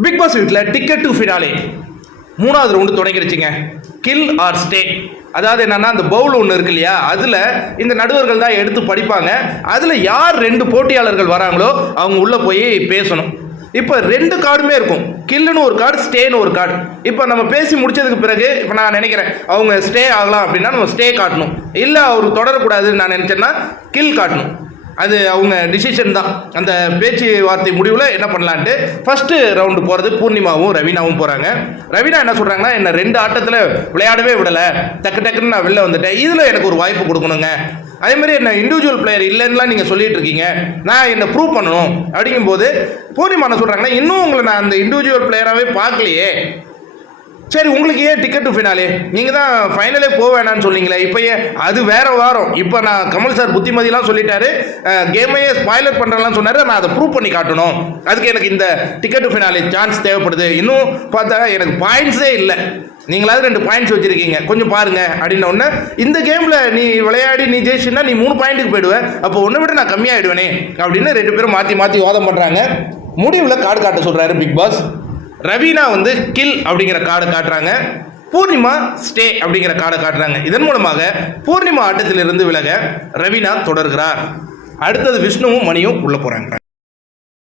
Big Boss வீட்டில் ticket to finale மூணாவது round தொடங்கிடுச்சுங்க. Kill or stay. அதாவது என்னன்னா, அந்த பவுல் ஒன்று இருக்கு இல்லையா, அதில் இந்த நடுவர்கள் தான் எடுத்து படிப்பாங்க. அதில் யார் 2 போட்டியாளர்கள் வராங்களோ அவங்க உள்ளே போய் பேசணும். இப்போ 2 கார்டுமே இருக்கும். கில்லுன்னு ஒரு கார்டு, ஸ்டேன்னு ஒரு கார்டு. இப்போ நம்ம பேசி முடிச்சதுக்கு பிறகு இப்போ நான் நினைக்கிறேன் அவங்க ஸ்டே ஆகலாம் அப்படின்னா நம்ம ஸ்டே காட்டணும். இல்லை அவர் தொடரக்கூடாதுன்னு நான் நினச்சேன்னா கில் காட்டணும். அது அவங்க டிசிஷன் தான். அந்த பேச்சுவார்த்தை முடிவில் என்ன பண்ணலான்ட்டு ஃபஸ்ட்டு ரவுண்டு போகிறது பூர்ணிமாவும் ரவீனாவும் போகிறாங்க. ரவீனா என்ன சொல்கிறாங்கன்னா, என்னை 2 ஆட்டத்தில் விளையாடவே விடலை, டக்குன்னு நான் வெளில வந்துட்டேன், இதில் எனக்கு ஒரு வாய்ப்பு கொடுக்கணுங்க. அதேமாதிரி என்ன இண்டிவிஜுவல் பிளேயர் இல்லைன்னுலாம் நீங்கள் சொல்லிட்டு இருக்கீங்க, நான் என்னை ப்ரூவ் பண்ணணும் அப்படிங்கும்போது பூர்ணிமா என்ன சொல்கிறாங்கன்னா, இன்னும் உங்களை நான் அந்த இண்டிவிஜுவல் பிளேயராகவே பார்க்கலையே, சரி உங்களுக்கு ஏன் டிக்கெட் டு ஃபினாலே, நீங்கள் தான் ஃபைனலே போக வேணான்னு சொன்னீங்களே, இப்போ ஏன் அது வேற வாரம். இப்போ நான் கமல் சார் புத்திமதிலாம் சொல்லிட்டாரு, கேமையே ஸ்பாய்லர் பண்ணுறலாம் சொன்னார், நான் அதை ப்ரூவ் பண்ணி காட்டணும், அதுக்கு எனக்கு இந்த டிக்கெட் டு ஃபினாலே சான்ஸ் தேவைப்படுது. இன்னும் பார்த்தா எனக்கு பாயிண்ட்ஸே இல்லை, நீங்களாவது 2 பாயிண்ட்ஸ் வச்சுருக்கீங்க, கொஞ்சம் பாருங்க அப்படின்ன உடனே, இந்த கேமில் நீ விளையாடி நீ ஜெயிச்சுன்னா நீ 3 பாயிண்ட்டுக்கு போயிடுவேன், அப்போ ஒன்றை விட நான் கம்மியாகிடுவேனே அப்படின்னு 2 பேரும் மாற்றி வாதம் பண்ணுறாங்க. முடிவில் கார்டு காட்ட சொல்கிறாரு பிக் பாஸ். ரவீனா வந்து கில் அப்படிங்கிற கார்டை காட்டுறாங்க, பூர்ணிமா ஸ்டே அப்படிங்கிற கார்டை காட்டுறாங்க. இதன் மூலமாக பூர்ணிமா ஆட்டத்திலிருந்து விலக ரவீனா தொடர்கிறார். அடுத்தது விஷ்ணுவும் மணியும் உள்ளே போகிறாங்க.